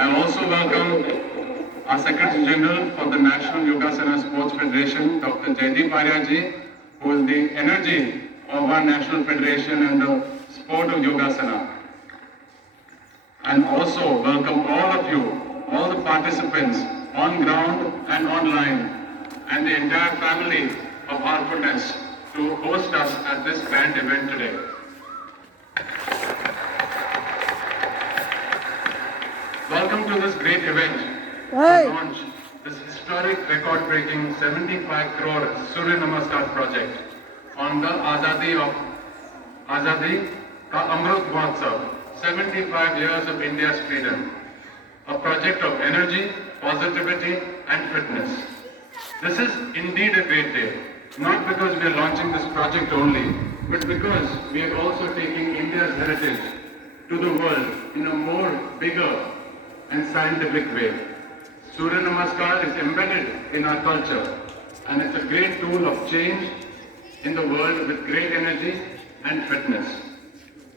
I also welcome our Secretary General for the National Yogasana Sports Federation, Dr. Jaideep Aryaji, who is the energy of our National Federation and the sport of Yogasana. And also welcome all of you, all the participants on ground and online, and the entire family of Heartfulness to host us at this grand event today. Welcome to this great event to launch this historic record-breaking 75 crore Surya Namaskar project on the Azadi Ka Amrit Mahotsav, 75 years of India's freedom, a project of energy, positivity and fitness. This is indeed a great day, not because we are launching this project only, but because we are also taking India's heritage to the world in a more bigger and scientific way. Surya Namaskar is embedded in our culture and it's a great tool of change in the world with great energy and fitness.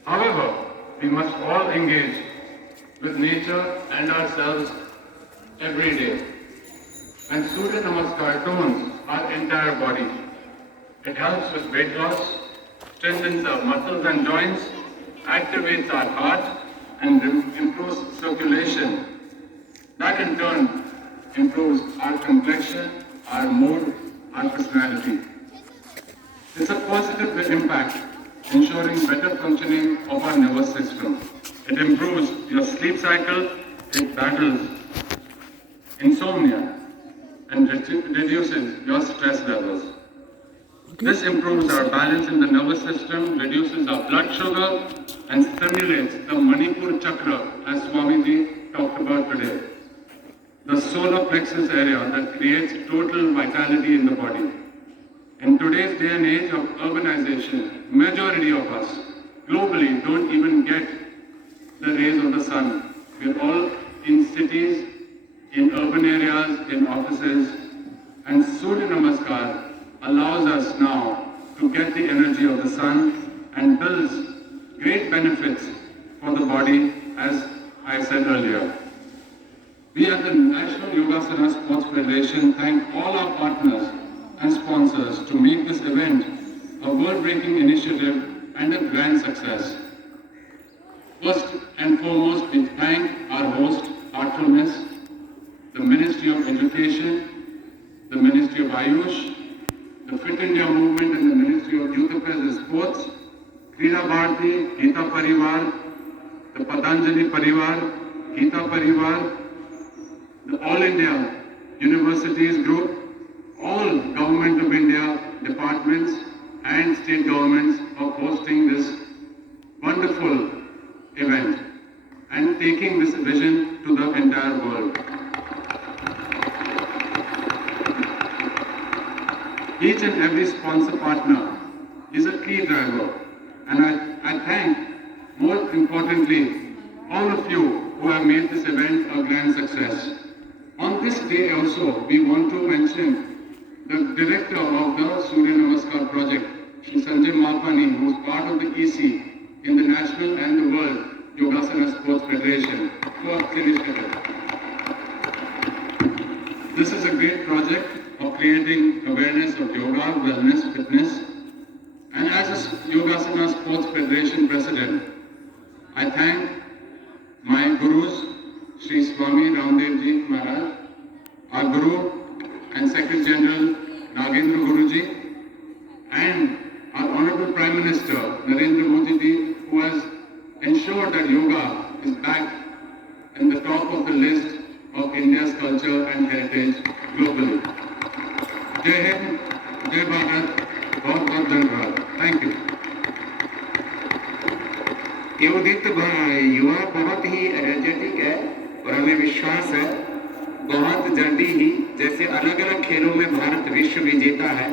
However, we must all engage with nature and ourselves every day. And Surya Namaskar tones our entire body. It helps with weight loss, strengthens our muscles and joints, activates our heart, and improves circulation. That in turn improves our complexion, our mood, our personality. It's a positive impact, ensuring better functioning of our nervous system. It improves your sleep cycle, it battles insomnia, and reduces your stress levels. This improves our balance in the nervous system, reduces our blood sugar, and stimulates the Manipur Chakra, as Swamiji talked about today. The solar plexus area that creates total vitality in the body. In today's day and age of urbanization, majority of us globally don't even get the rays of the sun. We're all in cities, in urban areas, in offices, and Surya Namaskar allows us now to get the energy of the sun and builds great benefits for the body, as I said earlier. We at the National Yogasana Sports Federation thank all our partners and sponsors to make this event a world-breaking initiative and a grand success. First and foremost, we thank our host, Heartfulness, the Ministry of Education, the Ministry of Ayush, the Fit India Movement and the Ministry of Youth Affairs and Sports, Krida Bharati, Gita Parivar, the Patanjali Parivar, Gita Parivar, the All India Universities Group, all Government of India departments and state governments of hosting this wonderful event and taking this vision to the entire world. Each and every sponsor partner is a key driver, and I thank, more importantly, all of you who have made this event a grand success. On this day also, we want to mention the director of the Surya Namaskar project, Shri Sanjay Malpani, who is part of the EC in the National and the World Yogasana Sports Federation, for this initiative. This is a great project of creating awareness of yoga, wellness, fitness, and as a Yogasana Sports Federation President, I thank my gurus, Sri Swami Ramdev Ji Maharaj, our Guru and Secretary General Nagendra Guruji, and our Honorable Prime Minister Narendra Modi Ji, who has ensured that yoga is back in the top of the list of India's culture and heritage globally. Jai Hind, Jai Bharat, बहुत बहुत धन्यवाद. Thank you. ये उदित युवा बहुत ही energetic है और हमें विश्वास है बहुत जल्दी ही जैसे अलग अलग खेलों में भारत विश्व विजेता है,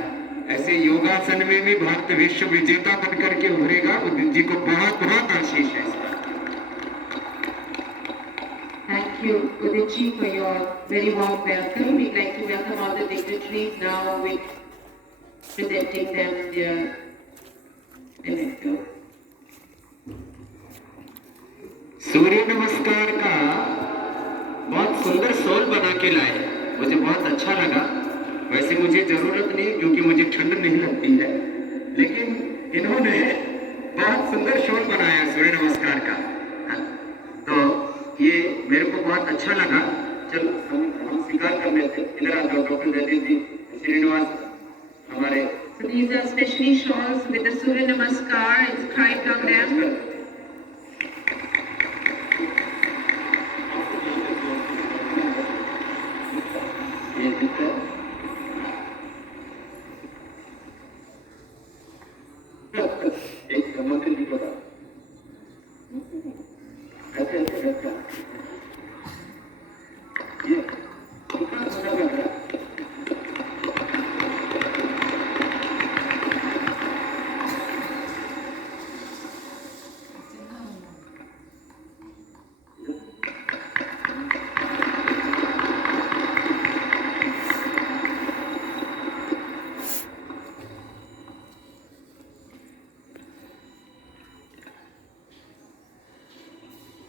ऐसे योगासन में भी भारत विश्व विजेता बनकर के उभरेगा. उदित जी को बहुत बहुत आशीष है. Thank you, Udit ji, for your very warm welcome. We'd like to welcome all the dignitaries now with presenting them their memento. सूर्य नमस्कार का लाए, मुझे बहुत अच्छा लगा। वैसे मुझे ज़रूरत नहीं क्योंकि मुझे ठंड नहीं लगती है, लेकिन इन्होंने बहुत सुंदर शॉट बनाया सूर्य नमस्कार का। हाँ, तो ये मेरे को बहुत अच्छा लगा। चलो हम स्वीकार कर लेते। इधर आ जाओ डॉक्टर जयदीप जी, श्रीनिवास हमारे। So these are specially shawls with the Surya Namaskar inscribed on them. एक समझ नहीं पड़ा ऐसे ऐसे रखा ये कितना अच्छा लग रहा है।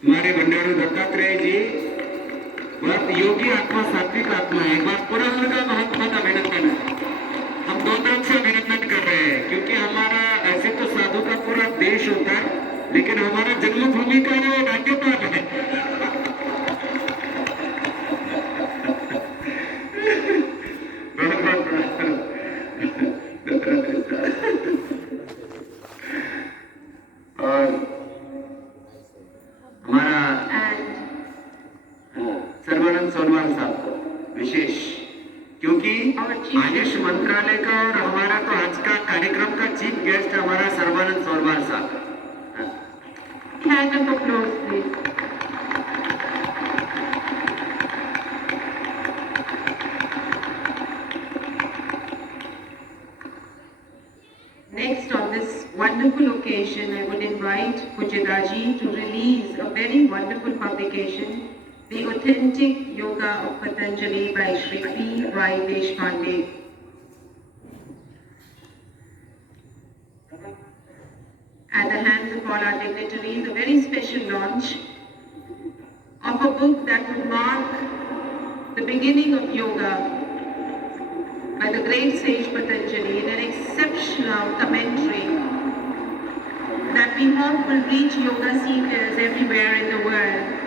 हमारे भंडारू दत्तात्रेय जी बहुत योगी आत्मा, सात्विक आत्मा है। एक बार पूरा उनका बहुत बहुत अभिनंदन है। हम दो तरफ से अभिनंदन कर रहे हैं क्योंकि हमारा ऐसे तो साधु का पूरा देश होता है, लेकिन हमारा जन्मभूमि का वो राज्यपाल है। और हमारा सर्वानंद सोनवाल साहब को विशेष, क्योंकि आयुष मंत्रालय का और हमारा तो आज का कार्यक्रम का चीफ गेस्ट हमारा सर्वानंद सोनवाल साहब। Hand of applause, please. Next, on this wonderful occasion, I would invite Pujyadaji to release a very wonderful publication, The Authentic Yoga of Patanjali by Shri P. Y. Deshpande. At the hands of all our dignitaries, a very special launch of a book that would mark the beginning of yoga by the great sage Patanjali in an exceptional commentary that we hope will reach yoga seekers everywhere in the world.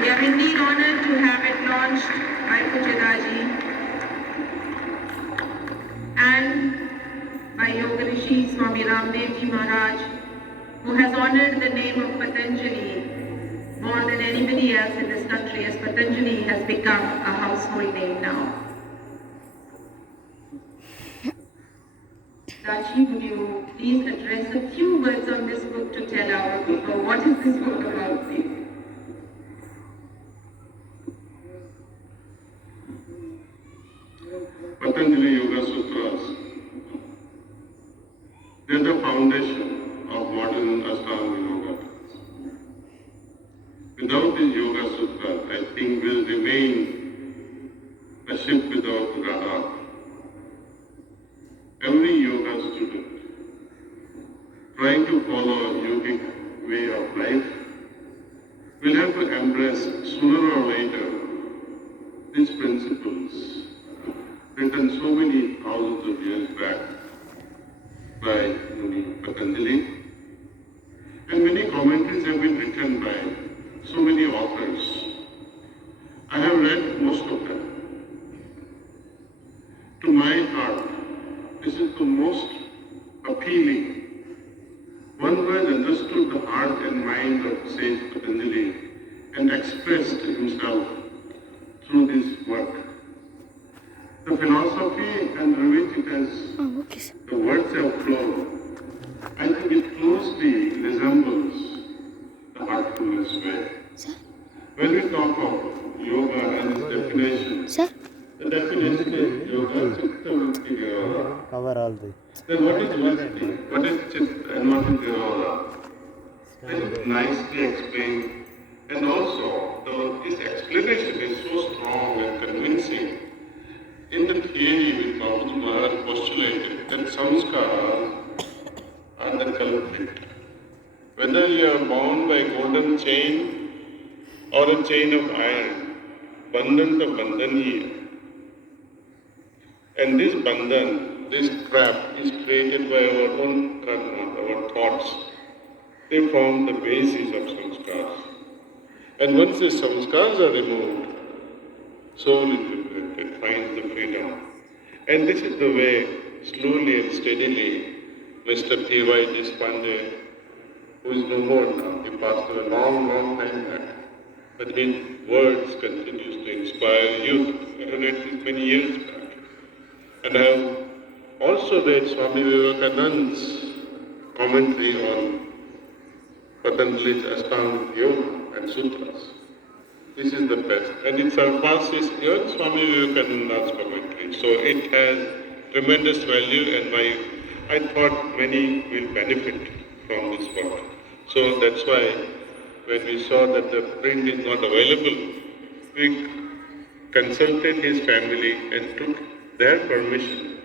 We are indeed honored to have it launched by Pujyadaji and by Yoga Rishi Swami Ramdev Ji Maharaj, who has honored the name of Patanjali more than anybody else in this country, as Patanjali has become a household name now. Dachi, would you please address a few words on this book to tell our people what is this book about, please? Patanjali Yoga Sutras, they are the foundation of modern Ashtanga Yoga. Without these Yoga Sutras, I think will remain a ship without rudder. Every yoga student trying to follow a yogic way of life will have to embrace sooner or later these principles written so many thousands of years back by Muni Patanjali, and many commentaries have been written by so many authors. I have read most of them. To my heart, this is the most appealing. One who has understood the heart and mind of Sage Patanjali and expressed himself through this work. The philosophy and through which it has, the words have flown, I think it closely resembles the heartfulness way. When we talk of yoga and its definition, the definition is yoga, chitta vritti nirodha. Cover all the. Then what is vritti? What is chitta and what is nirodha? This is nicely explained, and also this explanation is so strong and convincing in the that samskar are the culprit. Whether you are bound by golden chain or a chain of iron, bandhan to bandhan hi hai. And this bandhan, this trap is created by our own karma, our thoughts. They form the basis of samskars. And once the samskars are removed, soul is liberated, finds the freedom. And this is the way, slowly and steadily, Mr. P.Y. Deshpande, who is no more now, he passed away a long, long time back, but his words continues to inspire youth. I have read this many years back. And I have also read Swami Vivekananda's commentary on Patanjali's Ashtanga Yoga and Sutras. This is the best. And it surpasses even Swami Vivekananda's commentary. So it has tremendous value, and I thought many will benefit from this work. So that's why when we saw that the print is not available, we consulted his family and took their permission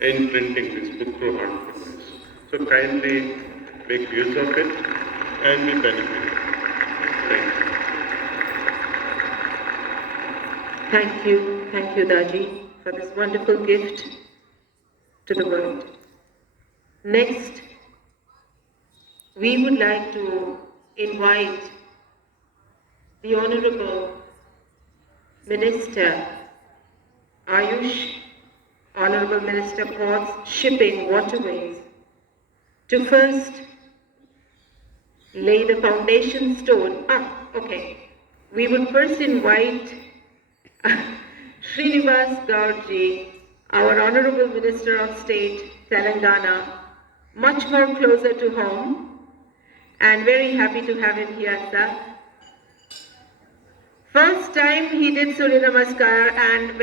in printing this book through hard copies. So kindly make use of it and be benefited. Thank you. Thank you, Daji, for this wonderful gift to the world. Next, we would like to invite the Honorable Minister Ayush, Honorable Minister Ports, Shipping, Waterways, to first lay the foundation stone. Okay. We would first invite Srinivas Gaurji, our Honorable Minister of State, Telangana, much more closer to home, and very happy to have him here, sir. First time he did Surya Namaskar, and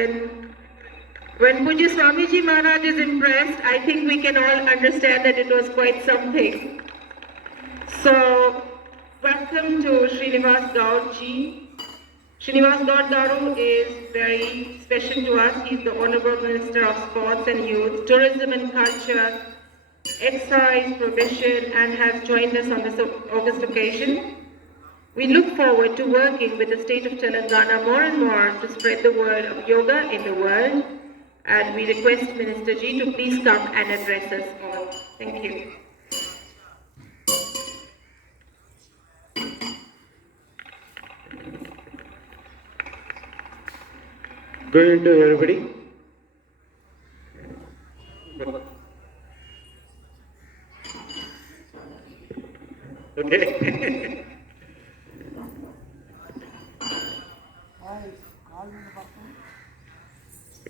when Pujya Swamiji Maharaj is impressed, I think we can all understand that it was quite something. So, welcome to Srinivas Gaurji. Srinivas Gaur Garu is very special to us. He's the Honorable Minister of Sports and Youth, Tourism and Culture, Excise, Prohibition, and has joined us on this August occasion. We look forward to working with the state of Telangana more and more to spread the word of yoga in the world. And we request Minister Ji to please come and address us all. Thank you. Good evening to everybody. Okay.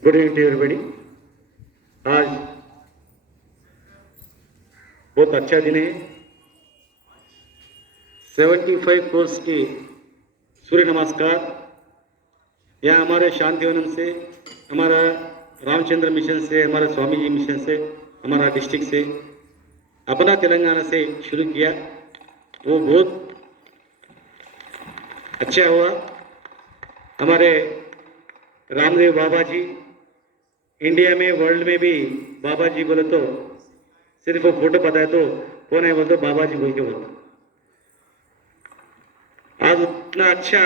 Good evening to everybody. आज बहुत अच्छा दिन है. 75 course की सूर्य नमस्कार यहाँ हमारे शांतिवनम से, हमारा रामचंद्र मिशन से, हमारा स्वामी जी मिशन से, हमारा डिस्ट्रिक्ट से, अपना तेलंगाना से शुरू किया. वो बहुत अच्छा हुआ. हमारे रामदेव बाबा जी इंडिया में, वर्ल्ड में भी बाबा जी बोले तो सिर्फ वो फोटो पता है तो कौन है बोल तो बाबा जी बोल के बोलता. आज उतना अच्छा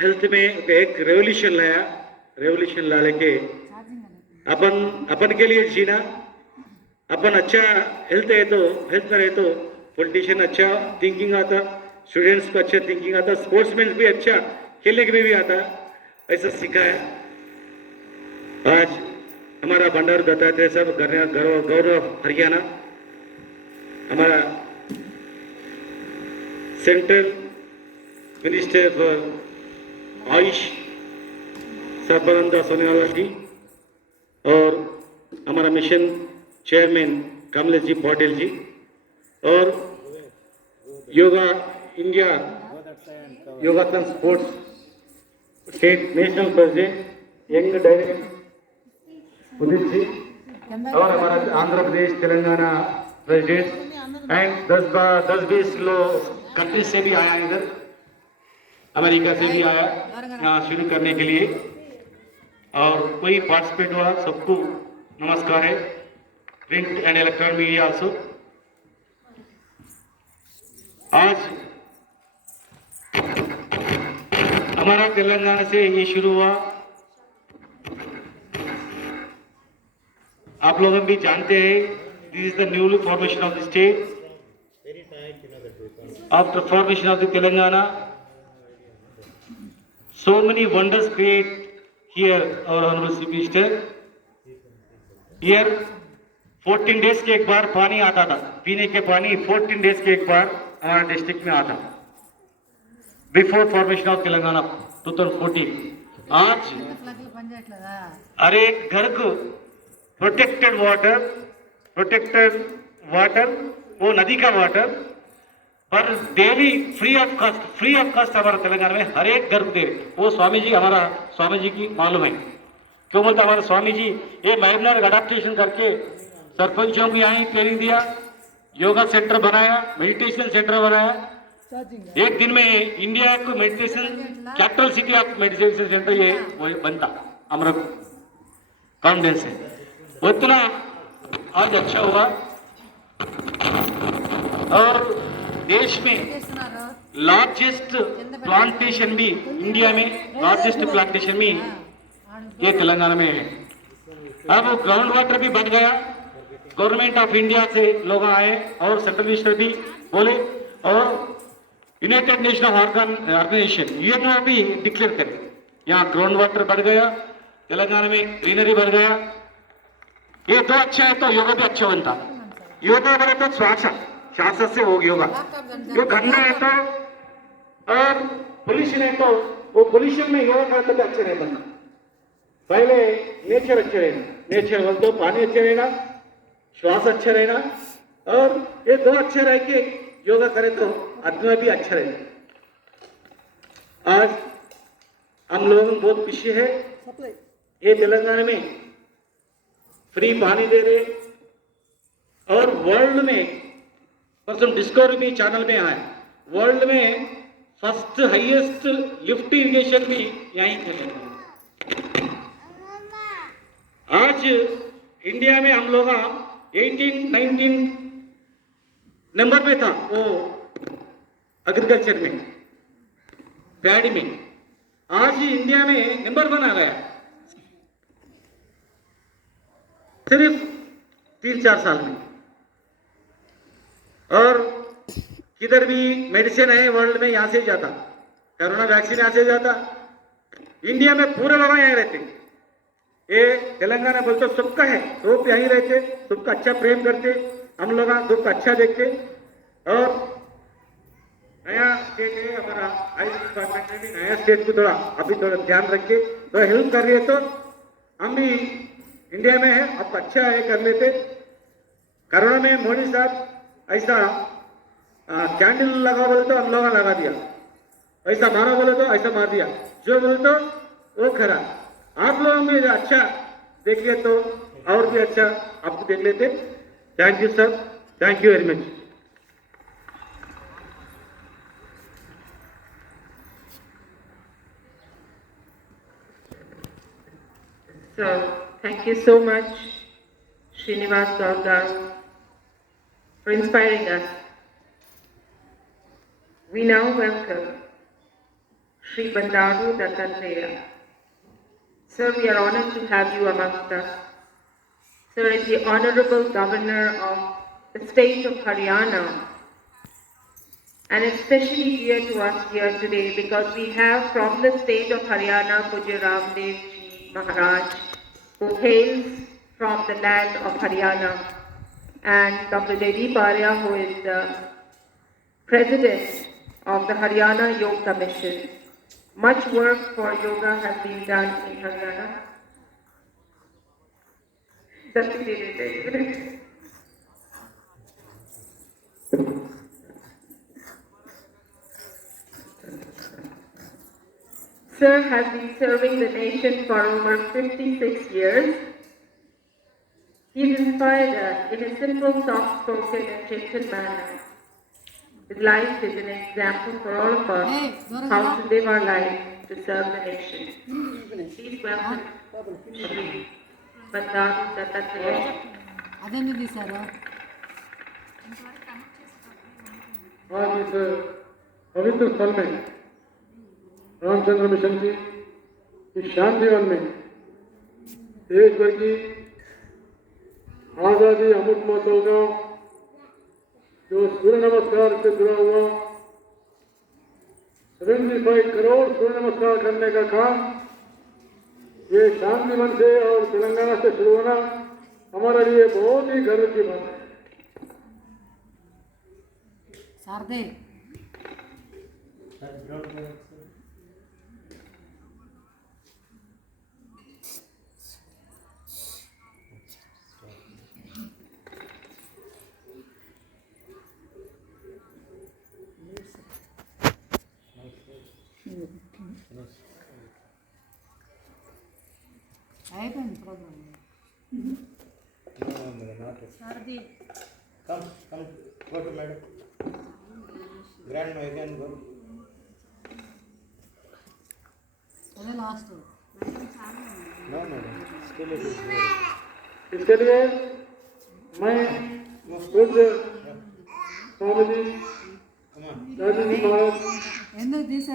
हेल्थ में एक रेवोल्यूशन लाया. रेवोल्यूशन ला लेके अपन के लिए जीना. अपन अच्छा हेल्थ है तो, हेल्थ में रहे तो पॉलिटिशियन अच्छा थिंकिंग आता, स्टूडेंट्स को अच्छा थिंकिंग आता, स्पोर्ट्समैन भी अच्छा खेलने के लिए भी आता. ऐसा सिखाया. आज हमारा भंडारू दत्तात्रेय साहब, गौरव हरियाणा, हमारा central minister for AYUSH Sarbananda Sonowal ji, और हमारा मिशन चेयरमैन कमलेश जी पटेल जी, और Yoga India Yogasana sports state national president young director Udit ji, और हमारा आंध्र प्रदेश तेलंगाना प्रेसिडेंट एंड 10-20 लोग कंट्री से भी आया, इधर अमेरिका से भी आया यहाँ शुरू करने के लिए, और कोई पार्टिसिपेट हुआ. सबको नमस्कार है. print and electronic media also. आज हमारा तेलंगाना से ये शुरू हुआ, आप लोग भी जानते हैं, this is the newly formation of the state. After formation of the Telangana, so many wonders create here, our honorable chief minister. Here 14 days के एक बार पानी आता था, पीने के पानी 14 days के एक बार हमारा डिस्ट्रिक्ट में आता. Before formation of Telangana 2014. आज हर एक घर को प्रोटेक्टेड वाटर, वो नदी का वाटर पर डेली फ्री ऑफ कास्ट हमारा तेलंगाना में हर एक घर को दे. वो स्वामी जी, हमारा स्वामी जी की मालूम है क्यों बोलता. हमारे स्वामी जी ये महिला अडाप्टेशन करके सरपंचों को यहाँ ट्रेनिंग दिया, योगा सेंटर बनाया, मेडिटेशन सेंटर बनाया. एक दिन में इंडिया को meditation capital city of meditation centre ये वही बनता हमारा कॉन्फिडेंस है. उतना आज अच्छा हुआ. और देश में लार्जेस्ट प्लांटेशन भी, इंडिया में लार्जेस्ट प्लांटेशन भी ये तेलंगाना में है. अब ग्राउंड वाटर भी बढ़ गया. गवर्नमेंट ऑफ इंडिया से लोग आए और सेंट्रल मिनिस्टर भी बोले और यूनाइटेड नेशन ऑर्गेनाइजेशन यूएनओ भी डिक्लेयर करे. यहाँ ग्राउंड वाटर बढ़ गया, तेलंगाना में ग्रीनरी बढ़ गया. ये तो अच्छा है तो योगा भी अच्छा बनता. योगा बोले तो श्वास से हो योगा. जो गंदा है तो और पोल्यूशन है तो वो पोल्यूशन में योगा करते तो अच्छे नहीं बनता. पहले नेचर अच्छे रहना, नेचर बोल तो पानी अच्छा रहना, श्वास अच्छा रहना, और ये दो अच्छे रह के योगा करे तो आत्मा भी अच्छा रहेगा. आज हम लोग बहुत खुशी है ये तेलंगाना में फ्री पानी दे रहे. और वर्ल्ड में परसों डिस्कवरी भी चैनल में आए, वर्ल्ड में फर्स्ट हाईएस्ट लिफ्ट इरिगेशन भी यहीं कर रहे हैं. आज इंडिया में हम लोग 19 नंबर पे था वो एग्रीकल्चर में, पैडी में. आज इंडिया में नंबर 1 आ गया सिर्फ 3-4 साल में. और किधर भी मेडिसिन है वर्ल्ड में यहाँ से जाता, कोरोना वैक्सीन यहाँ से जाता. इंडिया में पूरे लोग यहाँ रहते. ये तेलंगाना बोलते सबका है, सब यहीं रहते, सबका अच्छा प्रेम करते, हम लोग सबका अच्छा देखते. और नया स्टेट है हमारा, आयुष डिपार्टमेंट में भी नया स्टेट को थोड़ा अभी थोड़ा ध्यान रख के थोड़ा हेल्प कर रही है. तो हम भी इंडिया में है, अब अच्छा है कर लेते. कोरोना में मोदी साहब ऐसा कैंडल लगा बोले तो हम लोग लगा दिया, ऐसा मारो बोले तो ऐसा मार दिया, जो बोले तो वो खरा. आप लोग भी अच्छा देखिए तो और भी अच्छा आपको देख लेते. Thank you sir, thank you very much. So, thank you so much, Srinivas Gaur, for inspiring us. We now welcome Sri Bandaru Dattatreya. Sir, we are honored to have you amongst us. Sir, as the Honorable Governor of the state of Haryana, and especially dear to us here today because we have from the state of Haryana Pujya Ramdev Ji Maharaj, who hails from the land of Haryana, and Dr. Jaideep Arya, who is the president of the Haryana Yoga Commission. Much work for yoga has been done in Haryana. Sir has been serving the nation for over 56 years. He's inspired us in a simple, soft-spoken and gentle manner. His life is an example for all of us how to live our life to serve the nation. Please welcome Shri Bandaru Dattatreya. అదెందుకు తీశారు? आज इस पवित्र स्थल में Ramchandra mission की इस शांति one में देश भर की आज़ादी अमृत महोत्सव का जो सूर्य नमस्कार से जुड़ा हुआ 75 करोड़ सूर्य नमस्कार करने का काम ये शांति वन से और तेलंगाना से शुरू होना हमारे लिए बहुत ही गर्व की बात है। శారదే అయిపోయింది programme. Sharadi Come, go to madam. Grandma, you can go. అదే last. No, still it is there. इसके लिए मैं पूज्य स्वामी जी Come on. राजू जी महाराज ఎందుకు తీశారు?